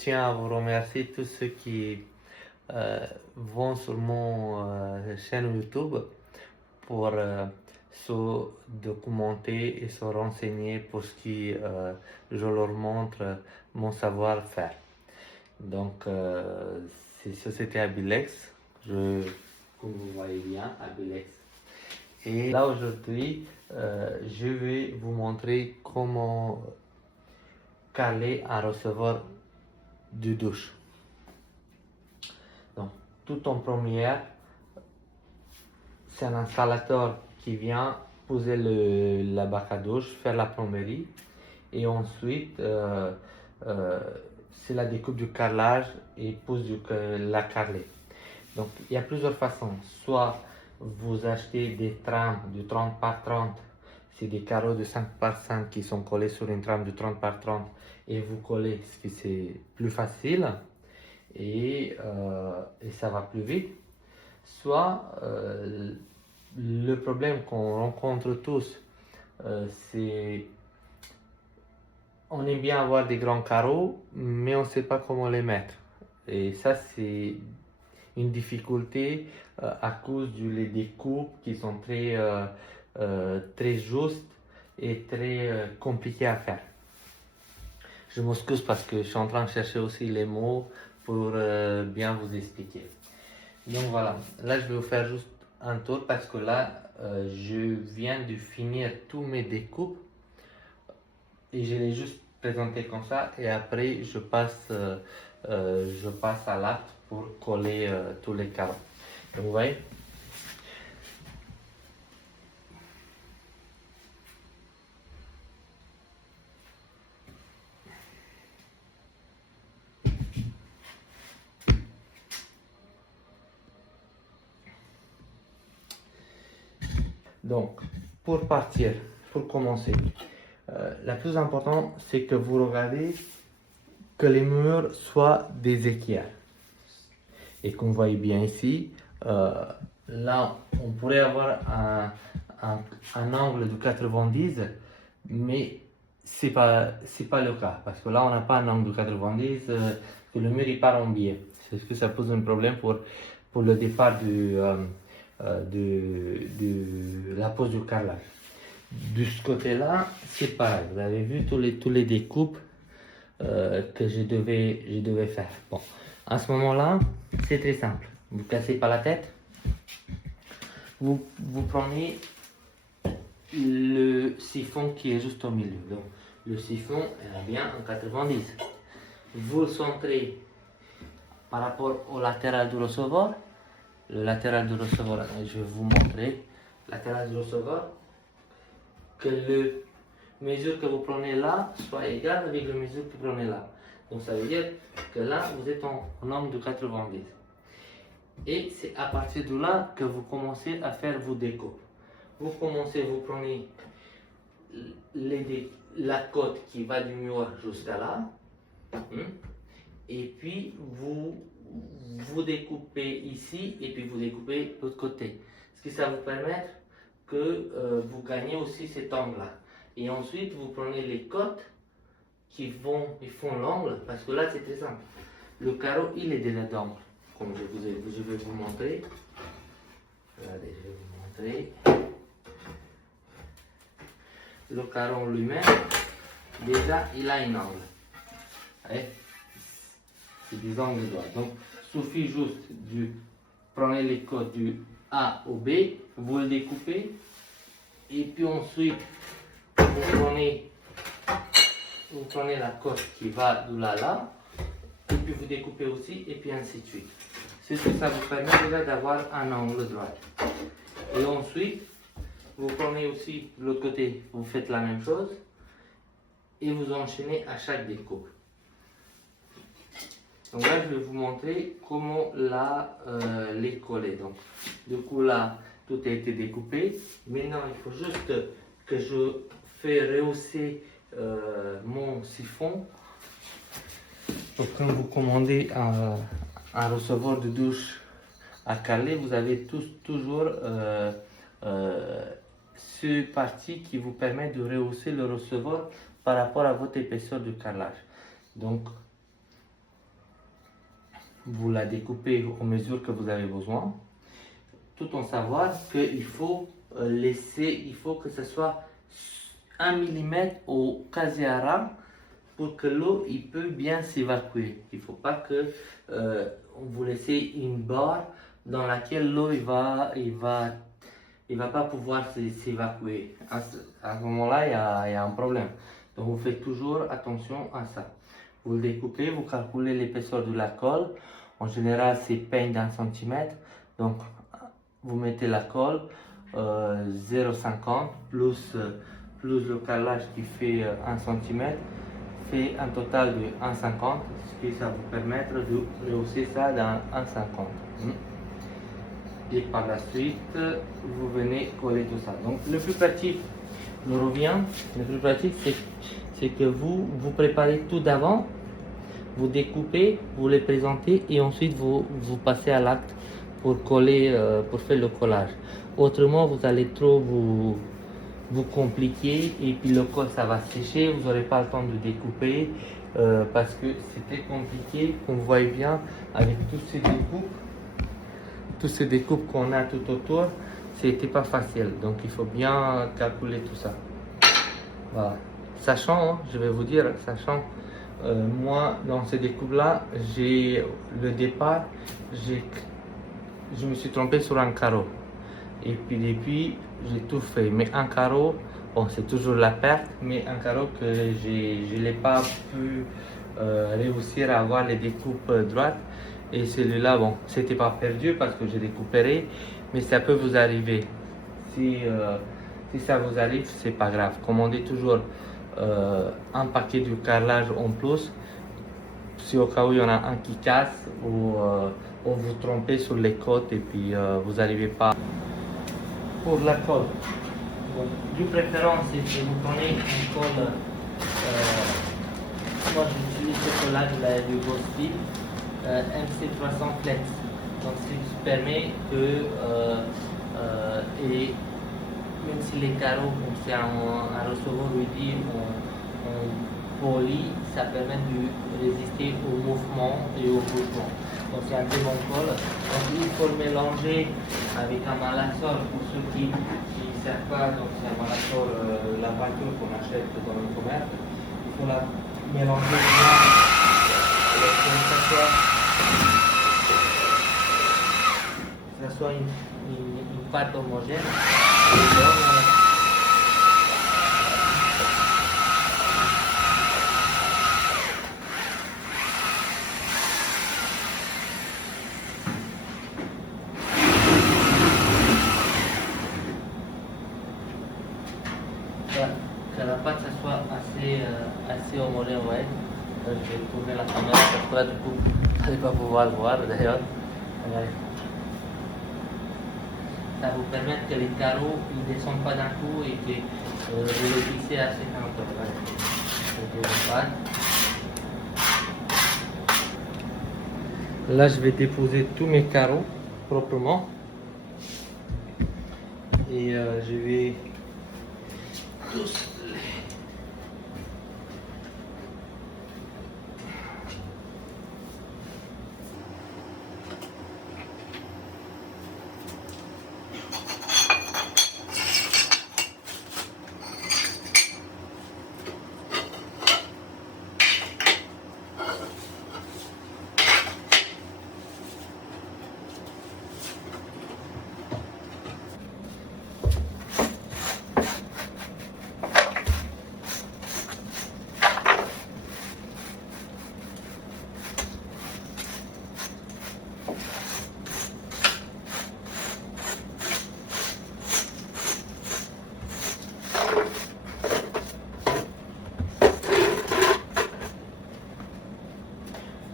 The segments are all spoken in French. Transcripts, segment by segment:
tiens à vous remercier tous ceux qui vont sur mon chaîne YouTube pour se documenter et se renseigner pour ce qui je leur montre mon savoir-faire. Donc, c'est Société Abilex, comme vous voyez bien, Abilex. Et là aujourd'hui, je vais vous montrer comment caler un receveur de douche. Donc, tout en première, c'est un installateur qui vient poser la bac à douche, faire la plomberie, et ensuite c'est la découpe du carrelage et pose la carrelée. Donc il y a plusieurs façons, soit vous achetez des trames de 30 par 30, c'est des carreaux de 5 par 5 qui sont collés sur une trame de 30 par 30 et vous collez, ce qui c'est plus facile et ça va plus vite. Soit le problème qu'on rencontre tous, c'est on aime bien avoir des grands carreaux, mais on ne sait pas comment les mettre. Et ça, c'est une difficulté à cause des découpes qui sont très justes et très compliquées à faire. Je m'excuse parce que je suis en train de chercher aussi les mots pour bien vous expliquer. Donc voilà, là je vais vous faire juste un tour parce que là je viens de finir tous mes découpes et je l'ai juste présenté comme ça et après je passe à l'acte pour coller tous les carreaux. Donc, vous voyez. Donc, pour partir, pour commencer, la plus importante, c'est que vous regardez que les murs soient des équerres. Et comme vous voyez bien ici, là, on pourrait avoir un angle de 90, mais c'est pas le cas. Parce que là, on n'a pas un angle de 90, que le mur il part en biais. C'est ce que ça pose un problème pour le départ de la pose du carrelage. De ce côté-là, c'est pareil. Vous avez vu tous les découpes que je devais faire. Bon, à ce moment-là, c'est très simple. Vous ne cassez pas la tête. Vous prenez le siphon qui est juste au milieu. Donc, le siphon est bien en 90. Vous le centrez par rapport au latéral du receveur. Le latéral du receveur, je vais vous montrer. Latéral du receveur, que le mesure que vous prenez là soit égale avec la mesure que vous prenez là. Donc ça veut dire que là, vous êtes en angle de 90. Et c'est à partir de là que vous commencez à faire vos découpes. Vous prenez la côte qui va du mur jusqu'à là. Et puis vous découpez ici et puis vous découpez de l'autre côté. Ce qui ça vous permet que vous gagnez aussi cet angle-là. Et ensuite, vous prenez les côtes qui font l'angle, parce que là, c'est très simple. Le carreau, il est déjà d'angle, comme je vais vous montrer. Regardez, je vais vous montrer. Le carreau lui-même, déjà, il a un angle. Voyez? C'est des angles droits. Donc, il suffit juste de prendre les côtes du A au B, vous le découpez, et puis ensuite, vous prenez la côte qui va de là à là, et puis vous découpez aussi, et puis ainsi de suite. C'est ce que ça vous permet déjà d'avoir un angle droit. Et ensuite, vous prenez aussi l'autre côté, vous faites la même chose, et vous enchaînez à chaque découpe. Donc là, je vais vous montrer comment les coller. Donc, du coup, là, tout a été découpé. Maintenant, il faut juste que je fais rehausser mon siphon. Donc, quand vous commandez un receveur de douche à caler, vous avez toujours ce parti qui vous permet de rehausser le receveur par rapport à votre épaisseur de carrelage. Donc, vous la découpez aux mesures que vous avez besoin, tout en savoir qu'il faut il faut que ce soit 1 mm au quasi à ras pour que l'eau il peut bien s'évacuer. Il ne faut pas que vous laissez une barre dans laquelle l'eau il va pas pouvoir s'évacuer. À ce moment-là, il y a un problème. Donc vous faites toujours attention à ça. Vous le découpez, vous calculez l'épaisseur de la colle. En général, c'est peine d'1 centimètre. Donc vous mettez la colle 0,50 plus le carrelage qui fait 1 cm fait un total de 1,50, ce qui ça vous permettre de rehausser ça dans 1,50. Et par la suite, vous venez coller tout ça. Donc le plus pratique, je reviens, le plus pratique c'est que vous préparez tout d'avant, vous découpez, vous les présentez et ensuite vous passez à l'acte pour coller, pour faire le collage. Autrement, vous allez trop vous compliquer et puis le col ça va sécher, vous n'aurez pas le temps de découper parce que c'était compliqué, on voit bien avec toutes ces découpes qu'on a tout autour, c'était pas facile. Donc il faut bien calculer tout ça. Voilà. Sachant, je vais vous dire, sachant, moi dans ces découpes là, j'ai le départ, je me suis trompé sur un carreau. Et puis depuis, j'ai tout fait. Mais un carreau, bon, c'est toujours la perte, mais un carreau que je n'ai pas pu réussir à avoir les découpes droites. Et celui-là, bon, c'était pas perdu parce que j'ai récupéré, mais ça peut vous arriver. Si ça vous arrive, c'est pas grave. Commandez toujours un paquet de carrelage en plus. Si au cas où il y en a un qui casse ou vous trompez sur les côtes et puis vous n'arrivez pas. Pour la colle, bon, de préférence, si vous prenez une colle, moi j'utilise ce collage du Ghosty MC300 Flex. Donc ce qui permet que, et même si les carreaux, c'est un recevoir rudy, on polie, ça permet de résister au mouvement et au bougement. Donc c'est un très bon colle. Donc il faut le mélanger avec un malasol pour ceux qui ne savent pas. Donc c'est un malasol, la voiture qu'on achète dans le commerce. Il faut la mélanger bien pour que ça soit une pâte homogène. Que la pâte ça soit assez homogène, ouais. Je vais tourner la caméra parce que là du coup vous n'allez pas pouvoir le voir d'ailleurs. Ça vous permet que les carreaux ne descendent pas d'un coup et que vous les fixez assez longtemps. Là je vais déposer tous mes carreaux proprement et je vais tous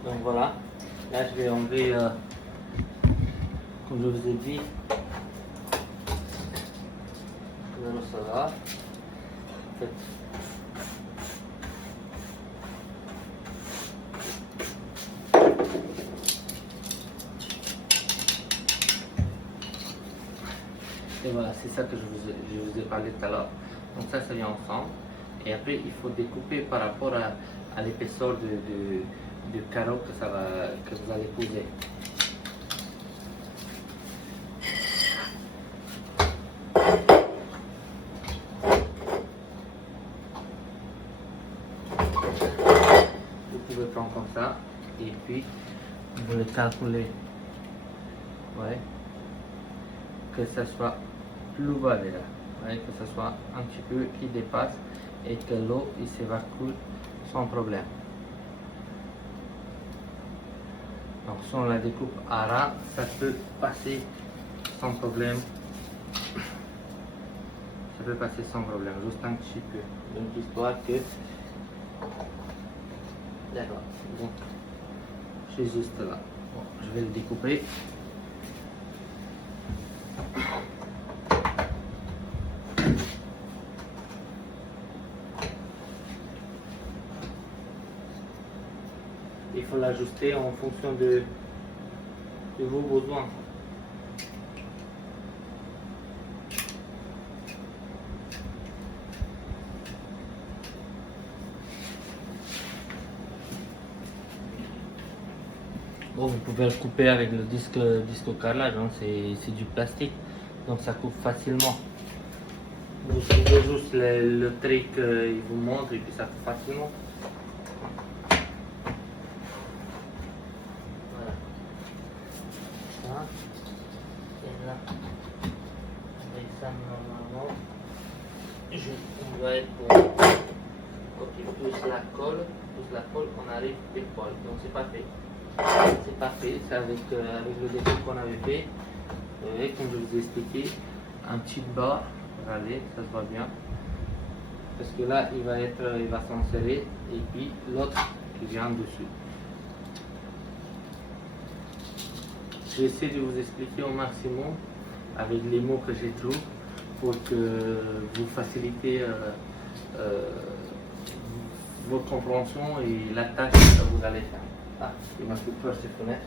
donc voilà, là je vais enlever, comme je vous ai dit, le ressaort. Et voilà, c'est ça que je vous ai parlé tout à l'heure. Donc ça vient ensemble. Et après, il faut découper par rapport à l'épaisseur du carreau que vous allez poser. Vous pouvez prendre comme ça et puis vous le calculez. Ouais. Que ça soit plus bas déjà. Ouais, que ce soit un petit peu qui dépasse et que l'eau s'évacue sans problème. Donc si on la découpe à ras, ça peut passer sans problème. Ça peut passer sans problème, juste un petit peu. Donc histoire que... D'accord, donc je suis juste là. Bon, je vais le découper. Il faut l'ajuster en fonction de vos besoins. Bon, vous pouvez le couper avec le disque carrelage, hein, c'est du plastique, donc ça coupe facilement. Vous suivez juste le trait qu'il vous montre et puis ça coupe facilement. Voilà. Ça. Et là, avec ça normalement, on va être bon. Ok, plus la colle, on arrive pile poil. Donc c'est parfait. C'est parfait, c'est avec le découpe qu'on avait fait. Et comme je vous ai expliqué, un petit bas, regardez, ça se voit bien. Parce que là, il va s'insérer et puis l'autre qui vient dessus. J'essaie de vous expliquer au maximum avec les mots que j'ai trouvé pour que vous facilitez votre compréhension et la tâche que vous allez faire. Ah, il m'a fait proche cette fenêtre.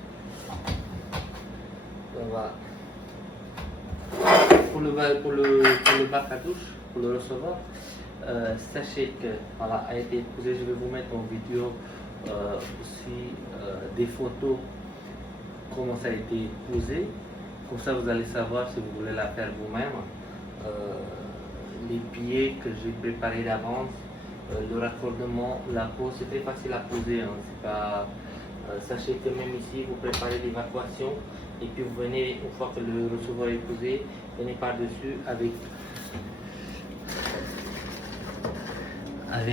Donc voilà. Pour le bac à douche, pour le recevoir, sachez que voilà, a été posé. Je vais vous mettre en vidéo aussi des photos comment ça a été posé. Comme ça, vous allez savoir si vous voulez la faire vous-même. Les pieds que j'ai préparés d'avance, le raccordement, la pose, c'est très facile à poser. Hein. C'est pas, sachez que même ici, vous préparez l'évacuation et puis vous venez, une fois que le receveur est posé, venez par-dessus avec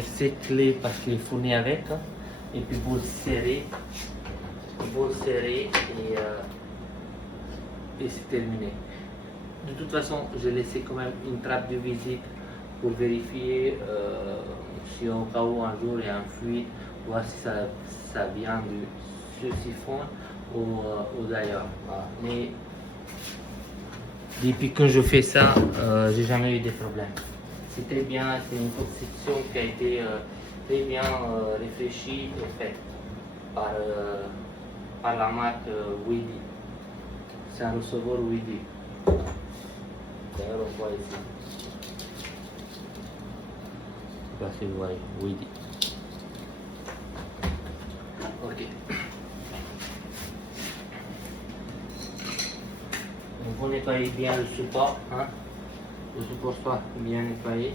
ces clés parce qu'il est fourni avec, hein, et puis vous le serrez et c'est terminé. De toute façon, j'ai laissé quand même une trappe de visite pour vérifier si au cas où un jour il y a un fluide, voir si ça vient du siphon ou d'ailleurs. Voilà. Mais depuis que je fais ça, j'ai jamais eu de problème. C'est très bien, c'est une construction qui a été très bien réfléchie et faite par la marque Weedy. C'est un receveur Weedy. D'ailleurs, on voit ici. Je sais pas si vous voyez, Weedy. Ok. Donc, vous nettoyez bien le support, hein? Le support soit bien nettoyé.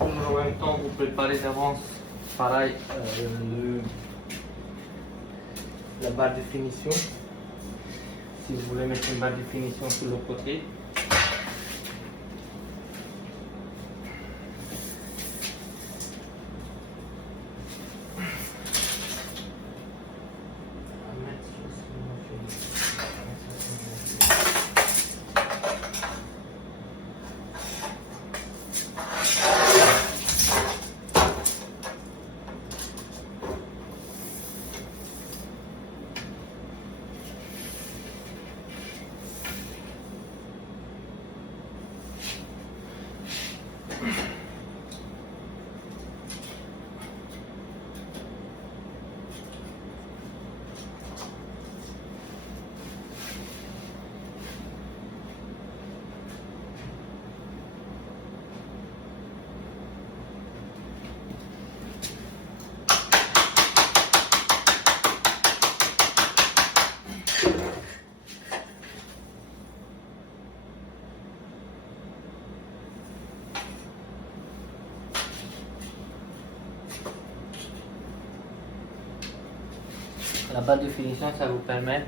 En même temps, vous préparez d'avance, pareil, la barre de finition. Si vous voulez mettre une barre de finition sur le côté. La pâte de finition, ça vous permet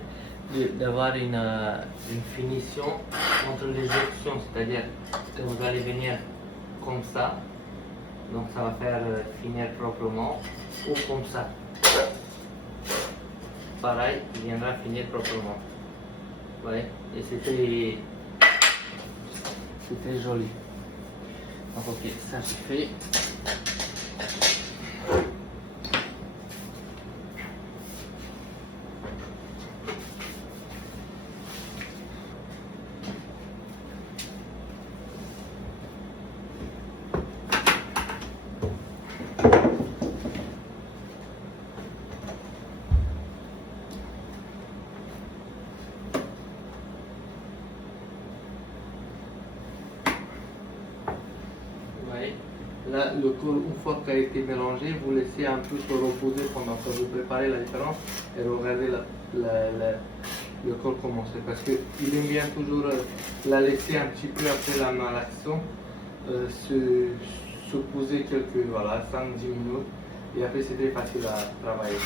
d'avoir une finition entre les options, c'est-à-dire que vous allez venir comme ça, donc ça va faire finir proprement, ou comme ça. Pareil, il viendra finir proprement. Vous voyez, et c'était joli. Donc ok, ça c'est fait. Là, le col, une fois qu'il a été mélangé, vous laissez un peu se reposer pendant que vous préparez la différence et regardez le col commencer. Parce qu'il aime bien toujours la laisser un petit peu après la malaxation se poser quelques, voilà, 5-10 minutes. Et après, c'est très facile à travailler.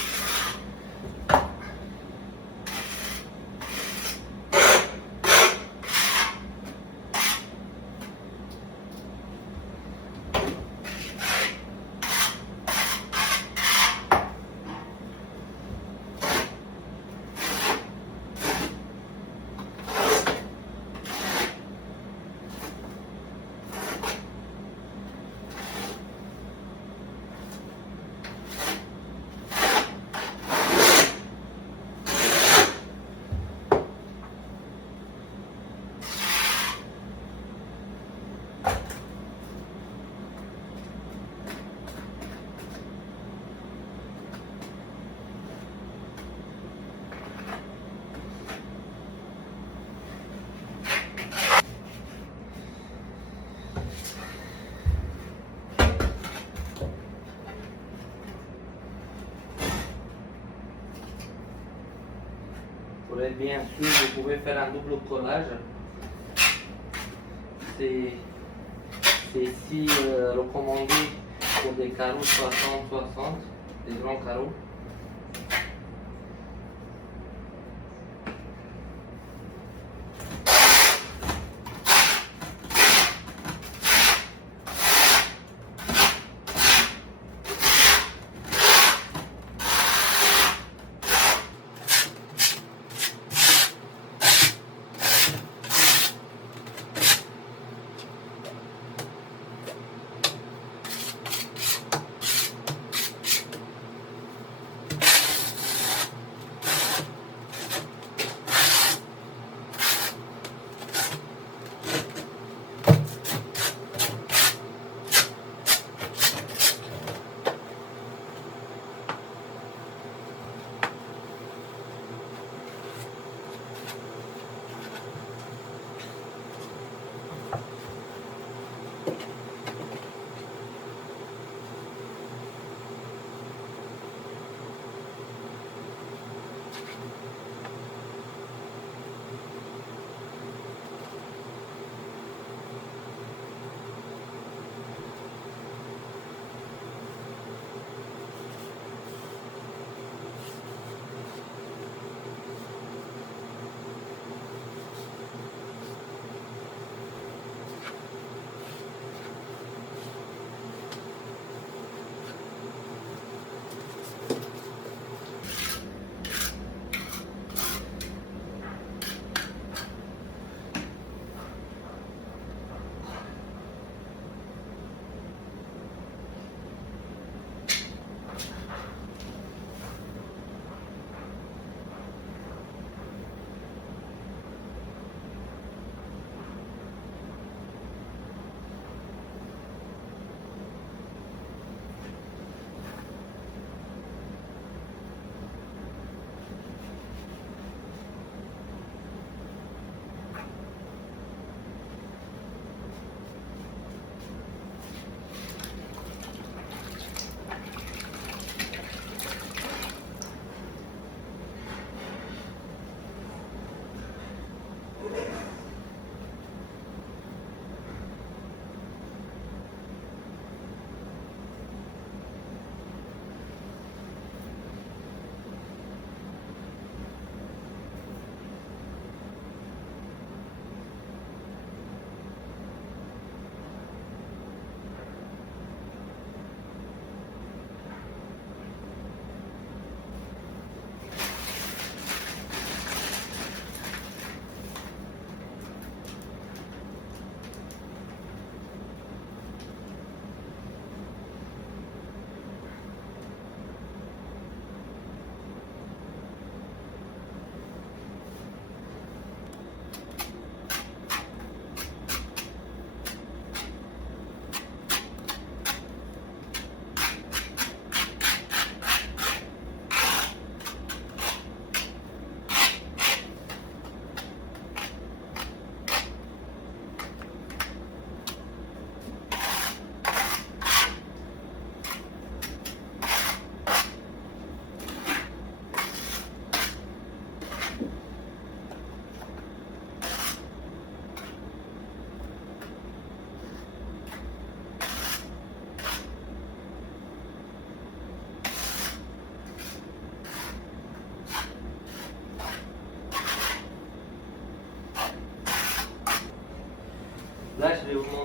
Pour être bien sûr, vous pouvez faire un double collage. C'est ici recommandé pour des carreaux 60-60, des grands carreaux.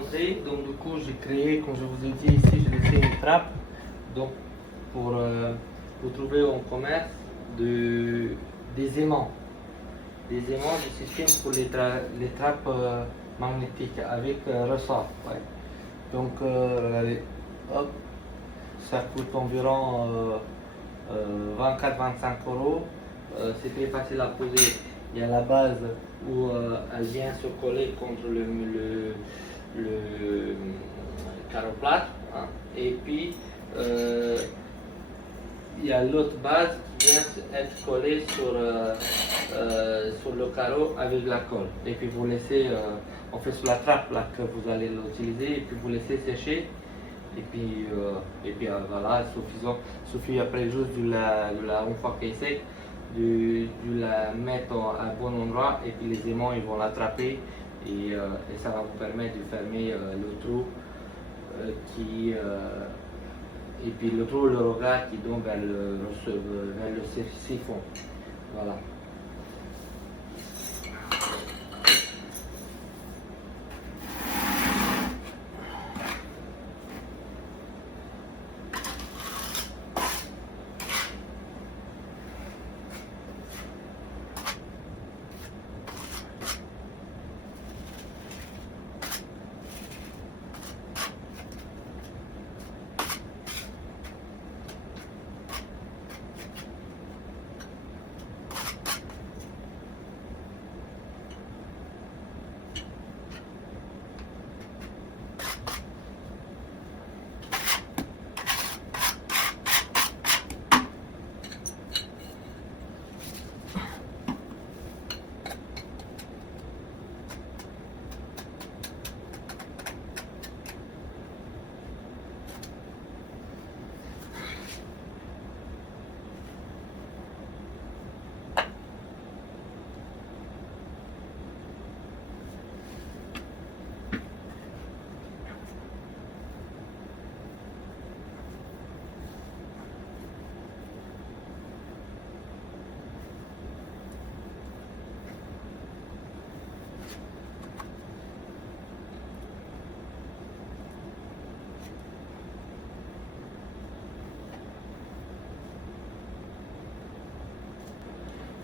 montrer. Donc du coup, j'ai créé, comme je vous ai dit ici, j'ai laissé une trappe. Donc pour vous trouver en commerce des aimants. Des aimants du système pour les trappes magnétiques avec ressort. Ouais. Donc regardez, hop, ça coûte environ 24-25 euros. C'est très facile à poser. Il y a la base où elle vient se coller contre le carreau plat. Hein. Et puis il y a l'autre base qui vient être collée sur le carreau avec la colle. Et puis vous laissez, on fait sur la trappe là que vous allez l'utiliser et puis vous laissez sécher. Et puis voilà, suffit après juste une fois qu'elle est sec, de la mettre à bon endroit et puis les aimants ils vont l'attraper et ça va vous permettre de fermer le trou et puis le trou, le regard qui donne vers le siphon. Voilà.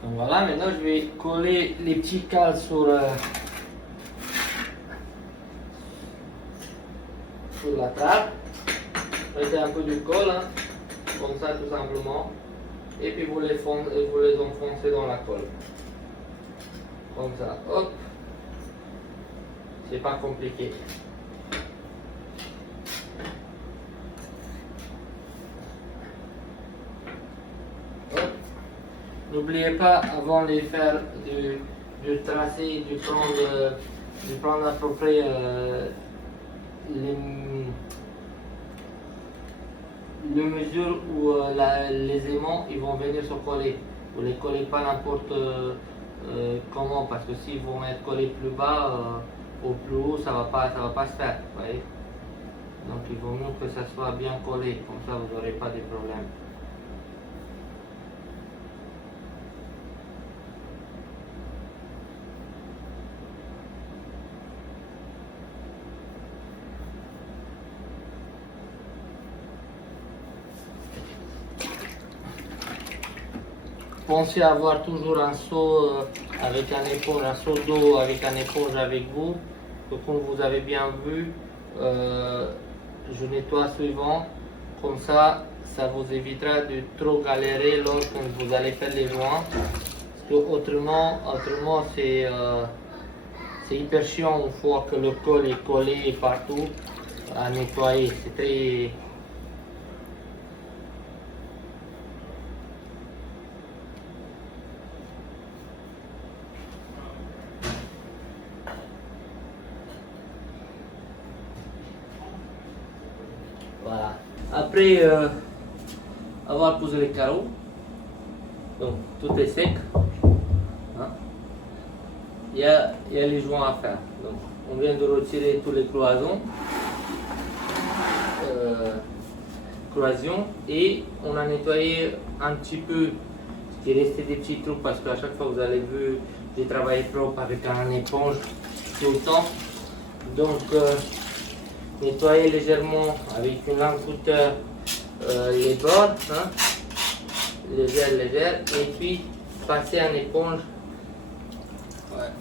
Donc voilà, maintenant je vais coller les petits cales sur la trappe. Mettez un peu de colle, hein, comme ça tout simplement. Et puis vous les enfoncez dans la colle. Comme ça, hop. C'est pas compliqué. N'oubliez pas, avant de faire, de tracer, de prendre à peu près les mesures où les aimants ils vont venir se coller. Vous ne les collez pas n'importe comment, parce que s'ils vont être collés plus bas ou plus haut, ça va pas se faire. Voyez. Donc il vaut mieux que ça soit bien collé, comme ça vous n'aurez pas de problème. Pensez à avoir toujours un seau avec un éponge, un seau d'eau avec un éponge avec vous. Donc, comme vous avez bien vu, je nettoie suivant. Comme ça vous évitera de trop galérer lorsque vous allez faire les joints. Parce que autrement c'est hyper chiant une fois que le col est collé partout à nettoyer. C'est très... Voilà. Après avoir posé les carreaux, donc tout est sec, hein. Il y a les joints à faire. Donc on vient de retirer tous les cloisons, et on a nettoyé un petit peu ce qui restait des petits trous, parce qu'à chaque fois vous avez vu, j'ai travaillé propre avec un éponge tout le temps. Donc nettoyer légèrement avec une langue couteur les bords, hein, légère, et puis passer en éponge. Ouais.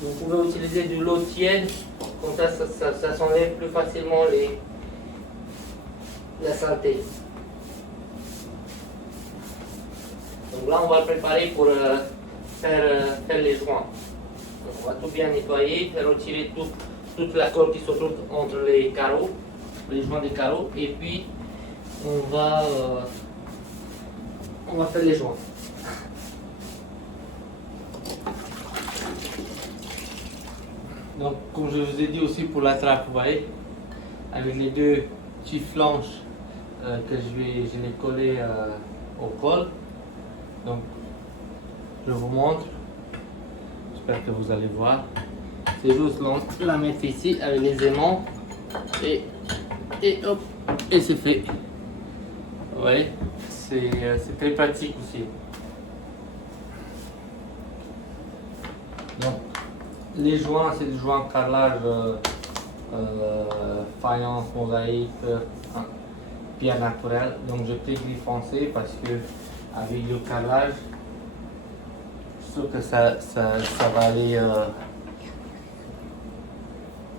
Vous pouvez utiliser de l'eau tiède, comme ça s'enlève plus facilement la saleté. Donc là, on va le préparer pour faire les joints. Donc, on va tout bien nettoyer, faire retirer toute la colle qui se trouve entre les carreaux, les joints des carreaux, et puis on va faire les joints. Donc, comme je vous ai dit aussi pour la trappe, vous voyez, avec les deux petits flanches que je les coller au col. Donc, je vous montre. J'espère que vous allez voir. C'est juste la mettre ici avec les aimants et hop, et c'est fait. Vous voyez, c'est très pratique aussi. Donc, les joints, c'est des joints carrelage, faïence, mosaïque, pierre naturelle. Donc, je pris gris foncé parce que avec le carrelage, je suis sûr que ça va aller.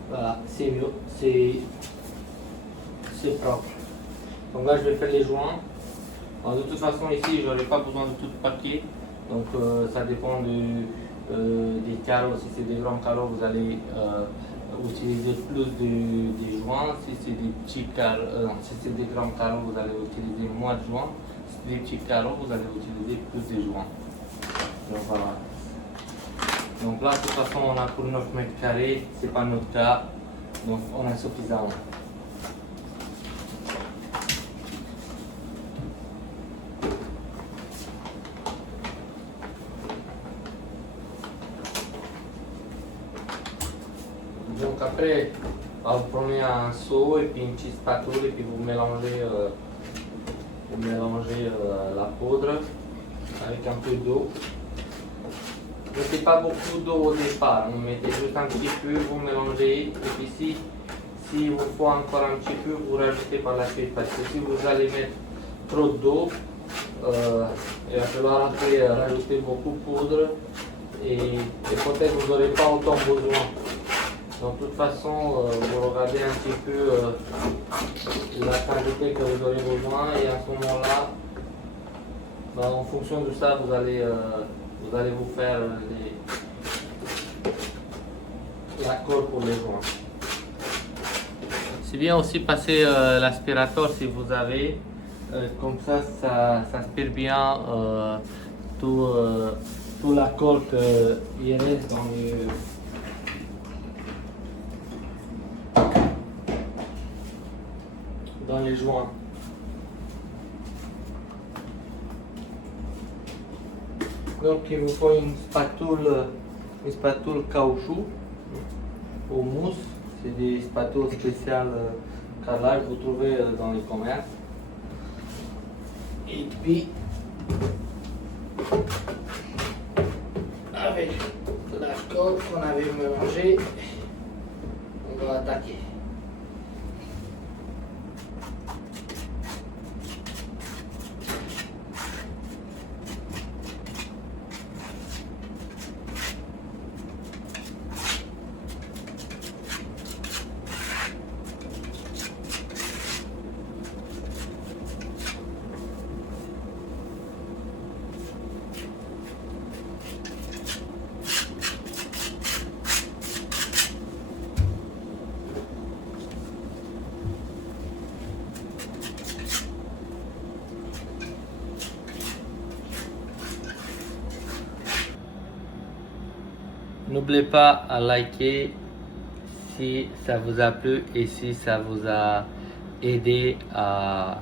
Voilà, c'est mieux, c'est propre. Donc là, je vais faire les joints. Alors, de toute façon, ici, je n'aurai pas besoin de tout le papier. Donc, ça dépend des carreaux. Si c'est des grands carreaux, vous allez utiliser plus des joints. Si c'est des petits carreaux, si c'est des grands carreaux, vous allez utiliser moins de joints. Si c'est des petits carreaux, vous allez utiliser plus de joints. Donc voilà. Donc là, de toute façon, on a pour 9 mètres carrés, c'est pas notre cas, donc on a suffisamment. Donc après, vous prenez un seau et puis une petite spatule et puis vous mélangez la poudre avec un peu d'eau. Ne mettez pas beaucoup d'eau au départ, vous mettez juste un petit peu, vous mélangez, et puis si vous faut encore un petit peu, vous rajoutez par la suite, parce que si vous allez mettre trop d'eau, il va falloir après rajouter beaucoup de poudre, et peut-être vous n'aurez pas autant besoin. Donc de toute façon, vous regardez un petit peu la quantité que vous aurez besoin, et à ce moment-là, en fonction de ça, vous allez vous faire la colle pour les joints. C'est bien aussi passer l'aspirateur si vous avez, comme ça aspire bien tout la colle qui reste dans les joints. Donc il vous faut une spatule caoutchouc ou mousse. C'est des spatules spéciales carrelage que vous trouvez dans les commerces. Et puis avec la colle qu'on avait mélangée, on va attaquer. N'oubliez pas à liker si ça vous a plu et si ça vous a aidé à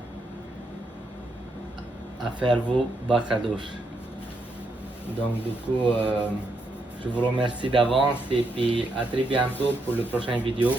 faire vos bacs à douche. Donc du coup, je vous remercie d'avance et puis à très bientôt pour le prochain vidéo.